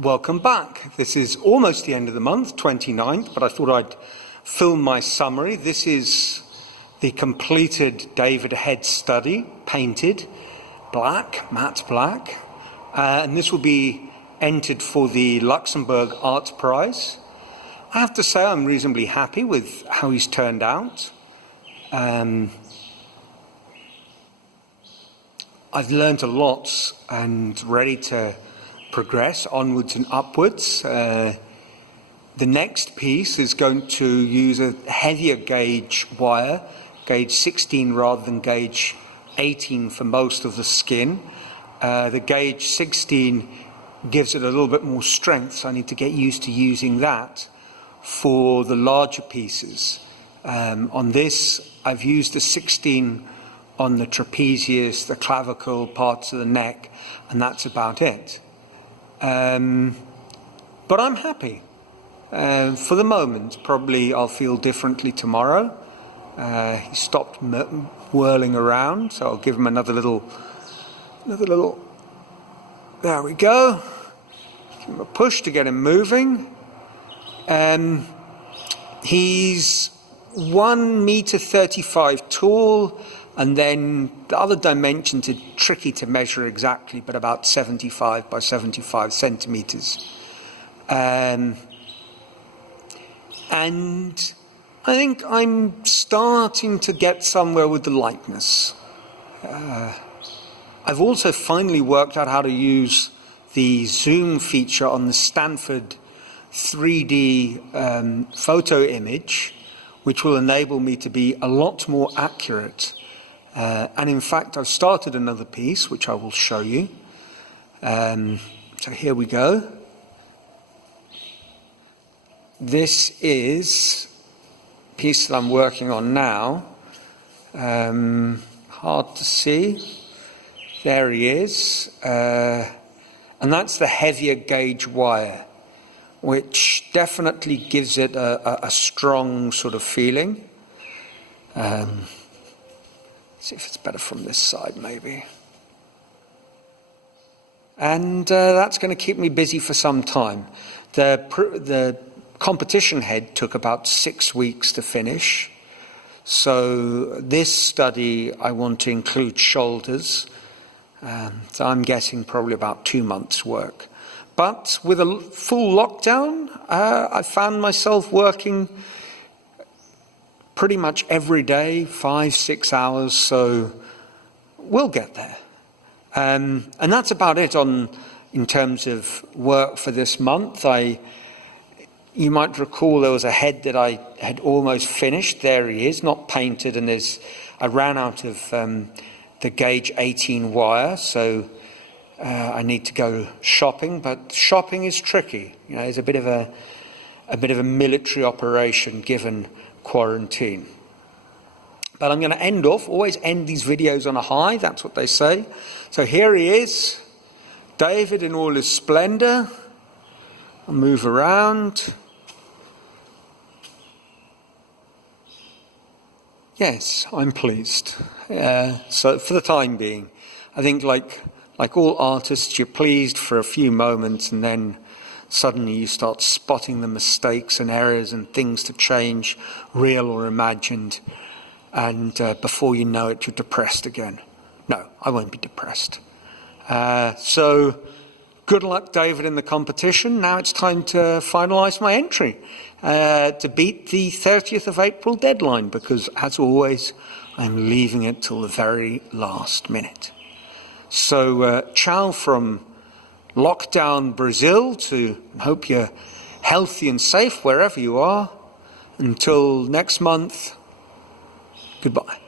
Welcome back. This is almost the end of the month, 29th, but I thought I'd film my summary. This is the completed David Head study, painted black, matte black, and this will be entered for the Luxembourg Arts Prize. I have to say I'm reasonably happy with how he's turned out. I've learned a lot and ready to progress onwards and upwards. The next piece is going to use a heavier gauge wire, gauge 16 rather than gauge 18 for most of the skin. The gauge 16 gives it a little bit more strength, so I need to get used to using that for the larger pieces. On this, I've used the 16 on the trapezius, the clavicle, parts of the neck, and that's about it. But I'm happy. For the moment, probably I'll feel differently tomorrow. He stopped whirling around, so I'll give him another little, there we go. Give him a push to get him moving. He's 1.35 meters tall, and then the other dimensions are tricky to measure exactly, but about 75 by 75 centimeters. And I think I'm starting to get somewhere with the likeness. I've also finally worked out how to use the zoom feature on the Stanford 3D photo image, which will enable me to be a lot more accurate. And in fact, I've started another piece, which I will show you. So here we go. This is a piece that I'm working on now. Hard to see. There he is. And that's the heavier gauge wire, which definitely gives it a strong sort of feeling. See if it's better from this side, maybe. And that's going to keep me busy for some time. The competition head took about 6 weeks to finish. So this study, I want to include shoulders. So I'm guessing probably about 2 months' work. But with a full lockdown, I found myself working pretty much every day, 5-6 hours, so we'll get there. And that's about it in terms of work for this month. You might recall there was a head that I had almost finished. There he is, not painted, and I ran out of the gauge 18 wire, so I need to go shopping, but shopping is tricky. You know, it's a bit of a military operation given quarantine. But I'm going to always end these videos on a high, that's what they say. So here he is, David in all his splendor. I'll move around. Yes, I'm pleased. So for the time being, I think like all artists, you're pleased for a few moments and then suddenly you start spotting the mistakes and errors and things to change, real or imagined, and before you know it, you're depressed again. No, I won't be depressed. So good luck, David, in the competition. Now it's time to finalise my entry to beat the 30th of April deadline, because as always, I'm leaving it till the very last minute. So ciao from lockdown Brazil to hope you're healthy and safe wherever you are. Until next month, goodbye.